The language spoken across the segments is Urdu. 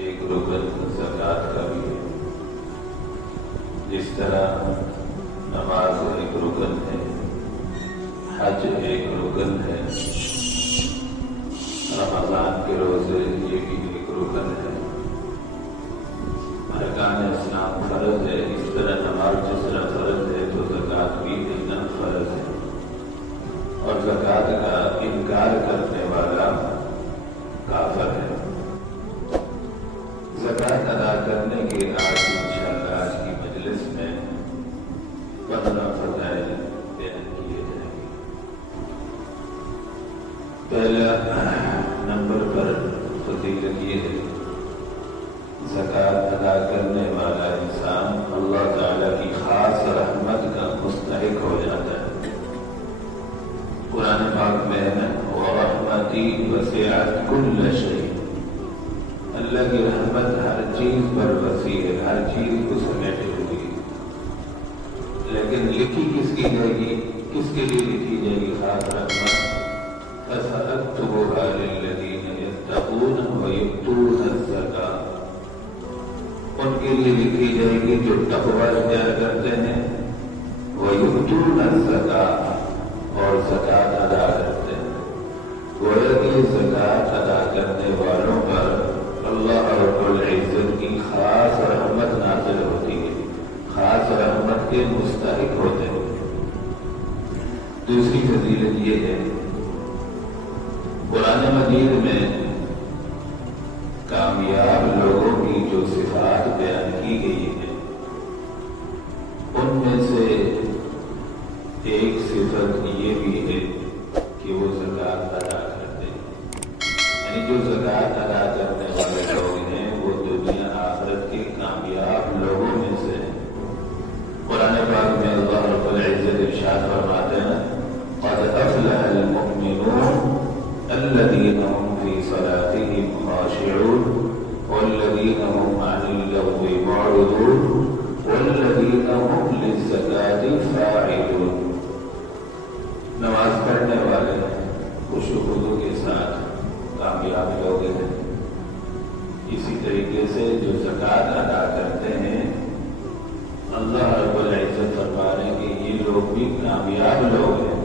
ایک رکن زکوٰۃ کا بھی ہے۔ جس طرح نماز ایک رکن ہے، حج ایک رکن ہے، رمضان کے روزے یہ بھی ایک رکن ہے، ارکان اسلام فرض ہے۔ اس طرح نماز جس طرح فرض ہے تو زکوٰۃ بھی دینا فرض ہے، اور زکوٰۃ کا انکار کرنے والا کافر ہے۔ زکوٰۃ ادا کرنے کے آج انشاءاللہ آج کی مجلس میں 15 فضائل بیان کیے جائیں گے۔ پہلا نمبر پر فضیلت یہ ہے، زکوٰۃ ادا کرنے والا انسان اللہ تعالیٰ کی خاص رحمت کا مستحق ہو جاتا ہے۔ قرآن پاک میں ہے وَرَحْمَتِي وَسِعَتْ كُلَّ شَيْءٍ، اللہ کی رحمت ہر چیز پر وسیع ہے، ہر چیز کو سمیٹے ہوئی ہے، لیکن لکھی کس کی جائے گی، کس کے لیے لکھی جائے گی خاص رحمت؟ فَسَأَكْتُبُهَا لِلَّذِينَ يَتَّقُونَ وَيُؤْتُونَ الزَّكَاةَ، ان کے لیے لکھی جائے گی جو تقوی اختیار کرتے ہیں، وَيُؤْتُونَ الزَّكَاةَ، اور زکوٰۃ ادا کرتے ہیں۔ گویا کہ زکوٰۃ ادا کرنے والوں پر اللہ رب العزت کی خاص رحمت نازل ہوتی ہے، خاص رحمت کے مستحق ہوتے ہیں۔ دوسری فضیلت یہ ہے، قرآن مجید میں کامیاب لوگوں کی جو صفات بیان کی گئی ہیں، ان میں سے ایک صفت یہ بھی ہے کہ وہ زکوٰۃ ادا کرتے ہیں، یعنی جو زکوٰۃ ادا کرنے والے لوگ ہیں وہ دنیا آخرت کے کامیاب لوگوں میں سے ہیں۔ قرآن پاک میں اللہ رب العزت ارشاد فرماتے ہیں قَدْ أَفْلَحَ الْمُؤْمِنُونَ الَّذِينَ هُمْ فِي صَلَاتِهِمْ خَاشِعُونَ وَالَّذِينَ هُمْ عَنِ اللَّغْوِ مُعْرِضُونَ وَالَّذِينَ هُمْ لِلزَّكَاةِ فَاعِلُونَ، نماز پڑھنے والے خوش و خضوع کے ساتھ کامیاب لوگ ہیں۔ اسی طریقے سے جو زکوٰۃ ادا کرتے ہیں، اللہ رب العزت فرما رہے ہیں کہ یہ لوگ بھی کامیاب لوگ ہیں،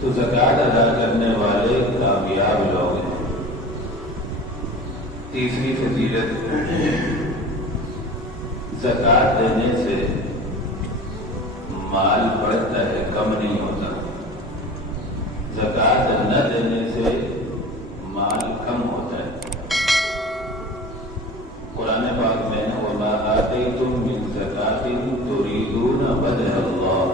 تو زکوٰۃ ادا کرنے والے کامیاب لوگ ہیں۔ تیسری فضیلت، زکوٰۃ دینے سے مال بڑھتا ہے، کم نہیں ہوتا۔ زکوٰۃ نہ دینے سے مال کم ہوتا ہے۔ قرآن پاک میں وَمَا آتَيْتُم مِّن زَكَاةٍ تُرِيدُونَ وَجْهَ اللَّهِ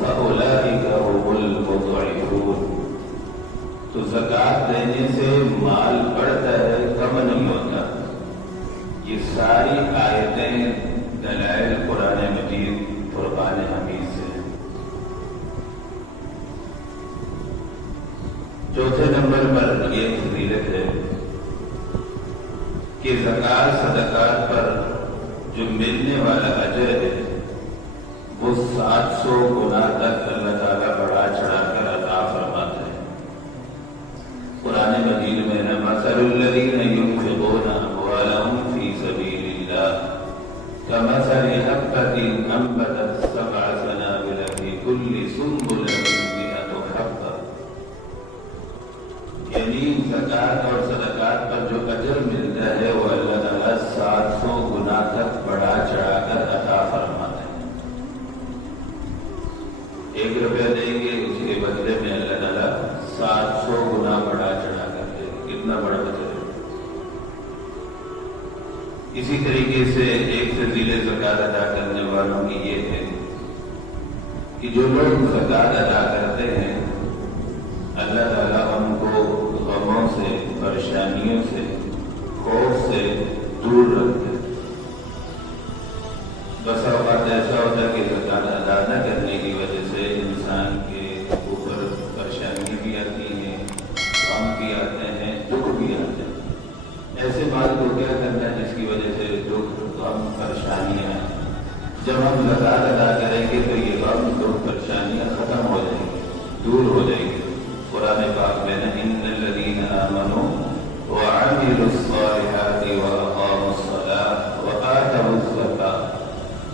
فَأُولَٰئِكَ هُمُ الْمُضْعِفُونَ، تو زکوٰۃ دینے سے مال بڑھتا ہے، کم نہیں ہوتا۔ یہ ساری آیتیں دلائل قرآن مجید فرقان حمید سے ہیں۔ چوتھے نمبر پر یہ فضیلت ہے کہ زکوٰۃ صدقات پر جو ملنے والا اجر ہے وہ 700 گنا تک اللہ تعالیٰ بڑھا چڑھا کر عطا فرماتا ہے۔ قرآن مجید میں مَثَلُ الَّذِينَ يُنفِقُونَ أَمْوَالَهُمْ فِي سَبِيلِ اللَّهِ كَمَثَلِ حَبَّةٍ أَنبَتَتْ 7 سَنَابِلَ فِي كُلِّ سُنبُلَةٍ 100 حَبَّةٍ، یعنی زکوٰۃ اور صدقات پر جو اجر ملتا ہے وہ اللہ تعالیٰ 700 گنا تک بڑھا چڑھا کر عطا فرماتا ہے۔ 1 روپیہ دیں گے، اس کے بدلے میں اللہ تعالیٰ 700 گنا بڑھا چڑھا کر دے گا۔ کتنا بڑا اجر ہے۔ اسی طریقے سے ایک فضیلت زکوٰۃ ادا کرنے والوں کی یہ ہے کہ جو لوگ زکوٰۃ ادا کرتے ہیں، اللہ تعالیٰ ان کو غموں سے، پریشانیوں سے، خوف سے دور رکھتے ہیں۔ بس اوقات ایسا ہوتا ہے کہ زکوٰۃ ادا نہ کرنے کی وجہ سے انسان کے اوپر پریشانیاں بھی آتی ہیں، غم بھی آتے ہیں، دکھ بھی آتے ہیں۔ ایسے بات کو کیا کرنا ہے جس کی وجہ سے دکھ، غم، پریشانیاں ہیں؟ جب ہم زکوٰۃ ادا کریں گے تو یہ غم، دکھ، پریشانیاں ختم ہو جائیں گی، دور ہو جائیں گی۔ قرآن پاک میں إِنَّ الَّذِينَ آمَنُوا وَعَمِلُوا وعملوا الصالحات وأقاموا الصلاة وآتوا الزكاة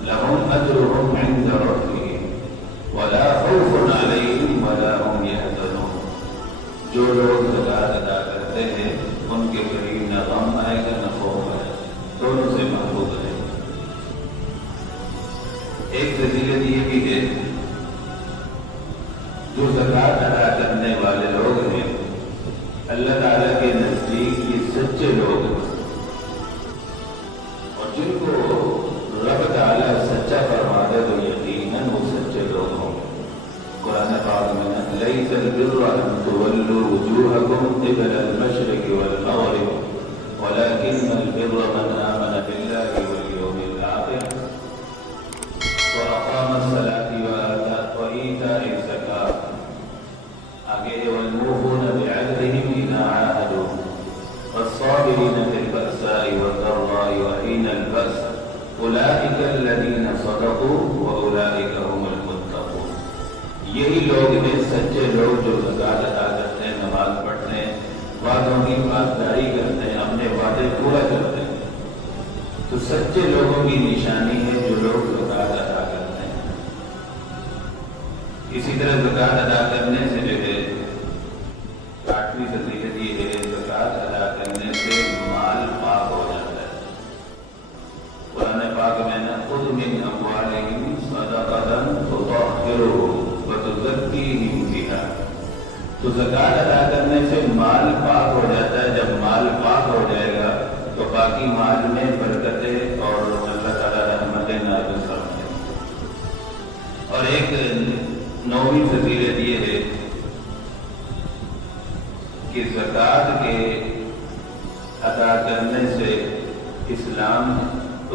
لهم أجرهم عند ربهم ولا خوف عليهم ولا هم يحزنون. جو لوگ زکات ادا کرتے ہیں ان کے قریب نہ غم آئے گا نہ خوف آئے گا، دونوں سے محفوظ رہے گا. ایک فضیلت یہ بھی ہے جو زکات ادا کرنے والے لوگ ہیں اللہ تعالیٰ کے نزدیک یہ سچے لوگ ہیں، اور جن کو رب تعالیٰ سچا فرما دے تو یقیناً وہ سچے لوگ ہوں. قرآن پاک میں لَيْسَ الْبِرُّ أَن تُوَلُّوا وُجُوهَكُمْ قِبَلَ الْمَشْرِقِ وَالْمَغْرِبِ وَلَكِنَّ الْبِرَّ مَنْ آمَنَ بِاللَّهِ وَالْيَوْمِ الْآخِرِ وَأَقَامَ الصَّلَاةَ وَإِيتَاءَ الزَّكَاةِ. آگے وَالْمُوفُونَ بِعَهْدِهِمْ إِذَا عَاهَدُوا وَالصَّابِرِينَ فِي الْبَأْسَاءِ وَالضَّرَّاءِ وَحِينَ الْبَأْسِ أُولَئِكَ الَّذِينَ صَدَقُوا وَأُولَئِكَ هُمُ الْمُتَّقُونَ. یہی لوگ ہیں سچے لوگ جو زکات ادا کرتے ہیں، نماز پڑھتے ہیں، وعدوں کی پاسداری کرتے ہیں، اپنے وعدے پورا کرتے ہیں. تو سچے لوگوں کی نشانی ہے جو لوگ زکات ادا کرتے ہیں. اسی طرح زکات ادا کرنے سے جو ہے 8ویں فضیلت یہ ہے زکات ادا کرنے سے مال پاک ہو جاتا ہے. قرآن پاک میں نہ خود من اموالہم صدقۃ تطہرھم وتزکیہم بہا. تو زکات ادا کرنے سے مال پاک ہو جاتا ہے. جب مال پاک ہو جائے گا تو باقی مال میں برکتیں اور اللہ تعالیٰ رحمتیں نازل فرمائیں. اور ایک 9ویں فضیلت یہ ہے کہ زکات کے ادا کرنے سے اسلام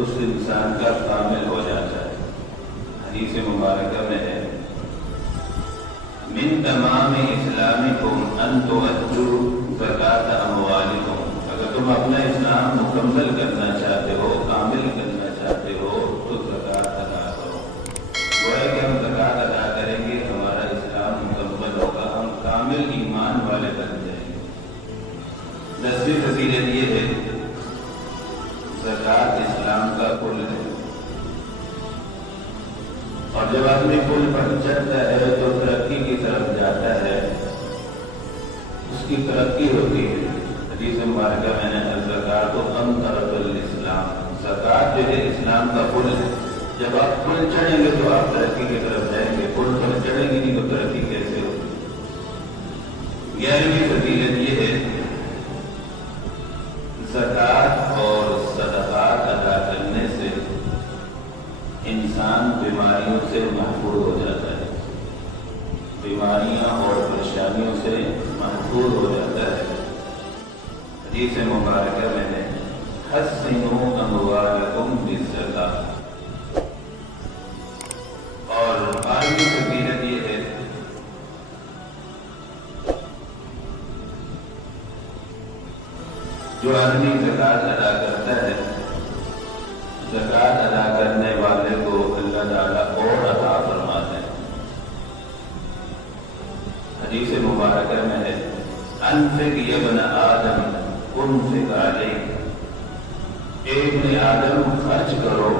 اس انسان کا کامل ہو جاتا ہے. حدیث مبارکہ میں ہے من تمام اسلامکم ان تؤدوا زکات اموالکم. اگر تم اپنا اسلام مکمل کرنا چاہتے ہو، کامل کرنا چاہتے ہو تو زکات ادا کرو. وہ ہے کہ ہم زکات ادا کریں گے ہمارا اسلام مکمل ہوگا، ہم کامل ایمان والے بن جائیں گے. 10ویں فضیلت یہ ہے زکات اسلام کا پل ہے، اور جب آدمی پل پر چڑھتا ہے تو ترقی کی طرف جاتا ہے، اس کی ترقی ہوتی ہے. حدیث مبارکہ میں نے الزکات قنطرۃ الاسلام. زکات جو ہے اسلام کا پل ہے. جب آپ پل چڑھیں گے تو آپ ترقی کی طرف جائیں گے، پل پر چڑھیں گے نہیں تو ترقی کیسے ہوگی. 11ویں فضیلت یہ ہے زکات اور صدقات ادا کرنے سے انسان بیماریوں سے محفوظ ہو جاتا ہے، بیماریاں اور پریشانیوں سے محفوظ ہو جاتا ہے. حدیث مبارکہ میں ہے حسنوا اموالکم بالزکاۃ. اور 12ویں فضیلت یہ ہے جو آدمی زکات ادا کرتا ہے، زکات ادا کرنے والے کو اللہ تعالیٰ اور عطا فرماتے ہیں. حدیث مبارکہ میں ہے انفق یا ابن آدم انفق علیک. اے ابن آدم خرچ کرو،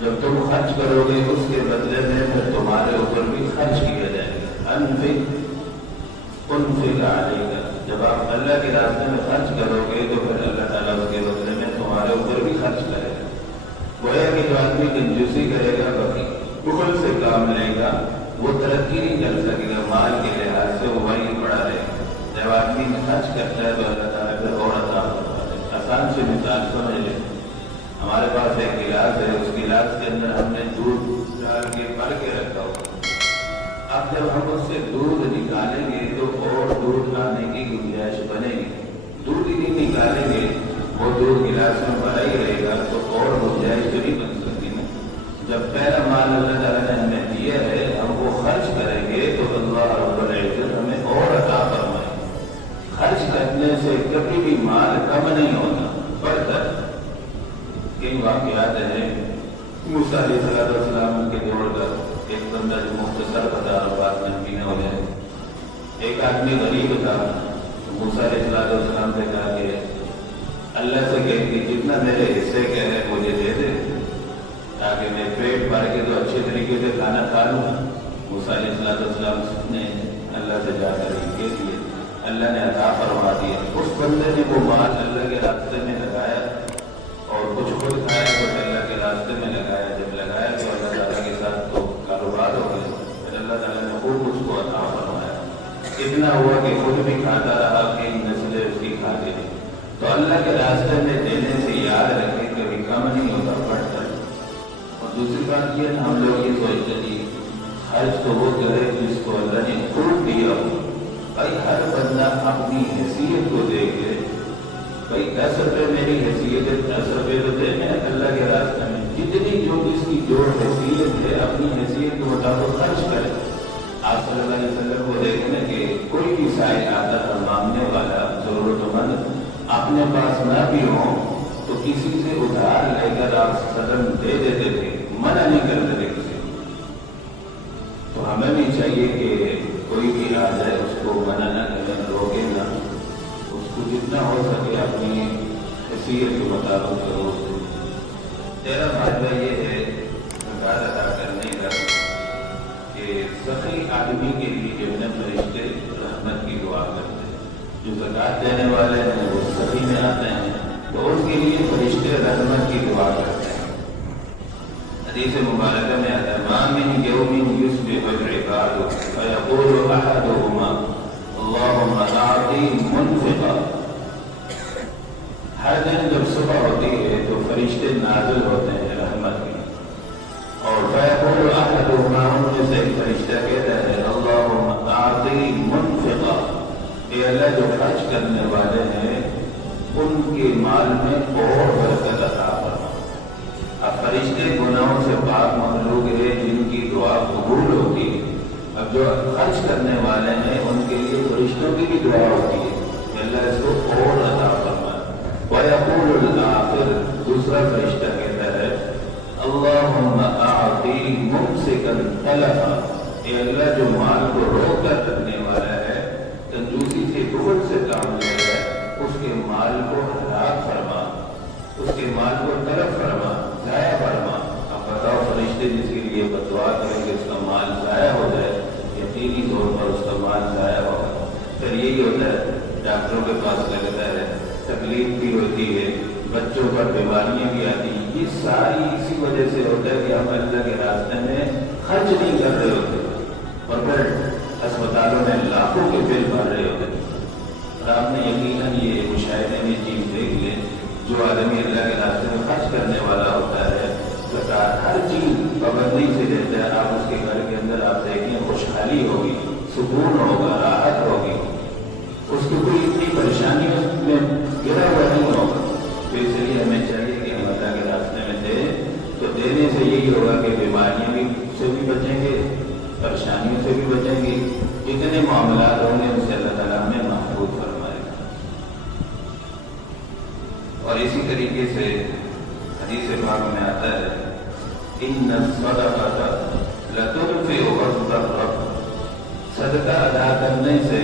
جب تم خرچ کرو گے اس کے بدلے میں پھر تمہارے اوپر بھی خرچ کیا جائے گا. انفق انفق علیک. جب آپ اللہ کے راستے میں خرچ کرو گے تو پھر اللہ تعالیٰ اس کے بدلے میں تمہارے اوپر بھی خرچ کرے گا. وہ ہے کہ جو آدمی کنجوسی کرے گا، بخل سے کام لے گا، وہ ترقی نہیں کر سکے گا. مال کے لحاظ سے وہ وہی پڑا رہے گا. جب آدمی خرچ کرتا ہے تو اللہ تعالیٰ پھر اور عطا فرماتا ہے. آسان سے مثال سمجھ لیں، ہمارے پاس ایک گلاس ہے، اس گلاس کے اندر ہم نے دودھ ڈال کے بھر کے رکھا ہوا. اب جب ہم اس سے دودھ نکالیں گے تو اور دودھ لانے کی گنجائش بنے گی. دودھ ہی نہیں نکالیں گے، وہ دودھ گلاس میں بھرا ہی رہے گا تو اور گنجائش تو نہیں بن سکتی نا. جب پہلا مال اللہ تعالیٰ نے ہمیں دیا ہے ہم وہ خرچ کریں گے تو اللہ رب العزت ہمیں اور عطا فرمائے. خرچ کرنے سے کبھی بھی مال کم نہیں ہوتا، بڑھتا ہے. کئی واقعات ہیں موسیٰ علیہ السلام کے دور کا. ایک بندہ جو مختصر بتا رہا بات نمکینہ ہو جائے. ایک آدمی غریب تھا، موسیٰ علیہ اللہ سے کہیں کہ جتنا میرے حصے کے ہیں مجھے دے دے تاکہ میں پیٹ بھر کے تو اچھے طریقے سے کھانا کھا لوں۔ موسیٰ علیہ السلام نے اللہ سے جا کر کے لیے اللہ نے عطا فرما دیا۔ اس بندے نے وہ مال اللہ کے راستے میں لگایا اور کچھ خود کھایا کچھ اللہ کے راستے میں لگایا۔ جب لگایا تو اللہ تعالیٰ کے ساتھ تو کاروبار ہو گیا، پھر اللہ تعالیٰ نے خوب اس کو عطا فرمایا۔ اتنا ہوا کہ خود بھی کھاتا رہا کہ نسلیں اس کی کھاتے رہی۔ تو اللہ کے راستے میں دینے سے یاد رکھے کبھی کم نہیں ہوتا، بڑھتا۔ اور دوسری بات یہ ہم لوگ یہ سوچتے ہیں خرچ تو وہ کرے جس کو اللہ نے خوب دیا ہو۔ بھائی ہر بندہ اپنی حیثیت کو دیکھے، بھائی 10 روپے میری حیثیت ہے، 10 روپے تو دینے اللہ کے راستے میں، جتنی جو جس کی جو حیثیت ہے اپنی حیثیت کے مطابق خرچ کرے۔ آپ صلی اللہ علیہ وسلم کو دیکھیں کہ کوئی بھی سائل آتا تھا مانگنے والا ضرورت مند، اپنے پاس نہ بھی ہو تو کسی سے ادھار لے کر آپ صدر دے دیتے تھے، منع نہیں کرتے تھے کسی کو۔ تو ہمیں بھی چاہیے کہ کوئی بھی آ جائے اس کو منع نہ کریں، روکے نہ، اس کو جتنا ہو سکے اپنی حیثیت کے مطابق کرو۔ تیرا فائدہ یہ ہے زکوٰۃ ادا کرنے کا کہ سخی آدمی کے لیے جو ہے فرشتے رحمت کی دعا کرتے ہیں۔ جو زکوٰۃ دینے والے ہیں وہ سخی میں آتے ہیں تو ان کے لیے فرشتے رحمت کی دعا کرتے ہیں۔ حدیث مبارکہ میں آتا ہے ما من یوم یصبح العباد فیقول احدهما اللهم اعطی منفقا۔ ہر دن جب صبح ہوتی ہے تو فرشتے نازل ہوتے ہیں رحمت کی، اور فیقول احدهما ان میں سے ایک فرشتہ کہتا ہے اللهم اعطی منفقا، اے اللہ جو خرچ کرنے والے ہیں ان کے مال میں اور برکت عطا فرما۔ اب فرشتے گناہوں سے پاک مخلوق ہے جن کی دعا قبول ہوتی ہے، اب جو خرچ کرنے والے ہیں ان کے لیے فرشتوں کی بھی دعا ہوتی ہے کہ اللہ اس کو اور عطا فرمائے۔ وَيَقُولُ الْآخِرُ، دوسرا فرشتہ کہتا ہے اللہم اعطی ممسکا تلفا، اے اللہ جو مال کو روک کر رکھنے والا ہے، کنجوسی سے بخل سے کام لے رہا ہے، اس کے مال کو ہلاک فرما، اس کے مال کو تلف فرما، ضائع فرما۔ اب بتاؤ فرشتے جس کے لیے بدعا کریں کہ اس کا مال ضائع ہو جائے، یقینی طور پر اس کا مال ضائع ہوگا۔ پھر یہی ہوتا ہے ڈاکٹروں کے پاس لگتا ہے، تکلیف بھی ہوتی ہے، بچوں پر بیماریاں بھی آتی ہیں، یہ ساری اسی وجہ سے ہوتا ہے کہ ہم اللہ کے راستے میں خرچ نہیں کر رہے ہوتے اور پھر اسپتالوں میں لاکھوں کے بل بھر رہے ہوتے ہیں۔ اور آپ نے یقیناً یہ مشاہدے میں چیز دیکھ لیں، جو آدمی اللہ کے راستے میں خرچ کرنے والا ہوتا ہے، زکوٰۃ ہر چیز پابندی سے دیتا ہے، آپ اس کے گھر کے اندر آپ دیکھیں خوشحالی ہوگی، سکون ہوگا، راحت ہوگی، اس کو کوئی اتنی پریشانیوں میں گرا ہوا نہیں ہوگا۔ تو اس لیے ہمیں چاہیے کہ ہم اللہ کے راستے میں دیں، تو دینے سے یہی ہوگا کہ بیماریاں بھی سے بھی بچیں گے، پریشانیوں سے بھی بچیں گے، جتنے معاملات ہوں گے ان سے اللہ تعالیٰ ہمیں محفوظ فرمائے گا۔ اور اسی طریقے سے حدیث پاک میں آتا ہے ان الصدقۃ لتطفئ غضب الرب، صدقہ ادا کرنے سے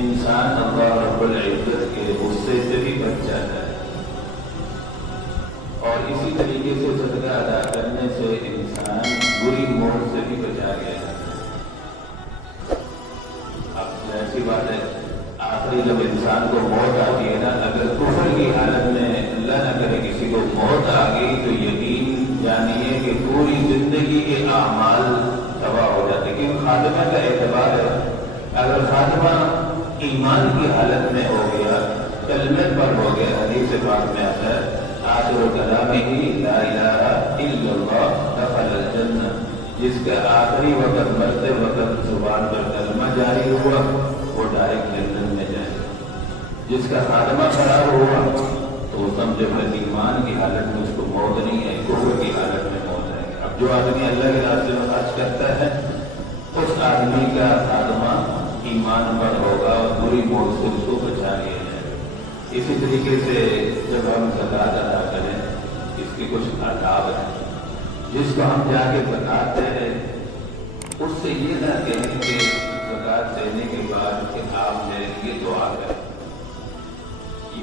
انسان اللہ رب العزت کے غصے سے بھی بچ جاتا ہے، اور اسی طریقے سے صدقہ ادا کرنے سے انسان بری موت سے بھی بچا گیا ہے۔ اب ایسی بات ہے آخری جب انسان کو موت آتی ہے نا، اگر کفر کی حالت میں اللہ نہ کرے کسی کو موت آ گئی تو یقین جانیے کہ پوری زندگی کے اعمال تباہ ہو جاتے، کیونکہ خاتمہ کا اعتبار ہے۔ اگر خاتمہ ایمان کی حالت میں ہو گیا، کلمے پر ہو گیا، حدیث پاک میں آتا ہے آخر کلامہ لا الہ الا اللہ دخل الجنہ، جس کا آخری وقت مرتے وقت زبان پر کلمہ جاری ہوا وہ ڈائریکٹ جنت میں جائے گا۔ جس کا خاتمہ خراب ہوا تو سمجھے پھر ایمان کی حالت میں اس کو موت نہیں ہے، کفر کی حالت میں موت ہے۔ اب جو آدمی اللہ کے راستے میں خرچ کرتا ہے اس آدمی کا خاتمہ ایمان پر ہوگا اور بری موت سے اس کو بچا لیا جائے گا۔ اسی طریقے سے جب ہم زکوٰۃ ادا کریں اس کے کچھ آداب ہیں، جس کو ہم جا کے زکوٰۃ دے رہے اس سے یہ نہ کہیں کہ زکوٰۃ دینے کے بعد کہ آپ میرے لیے دعا کریں، یہ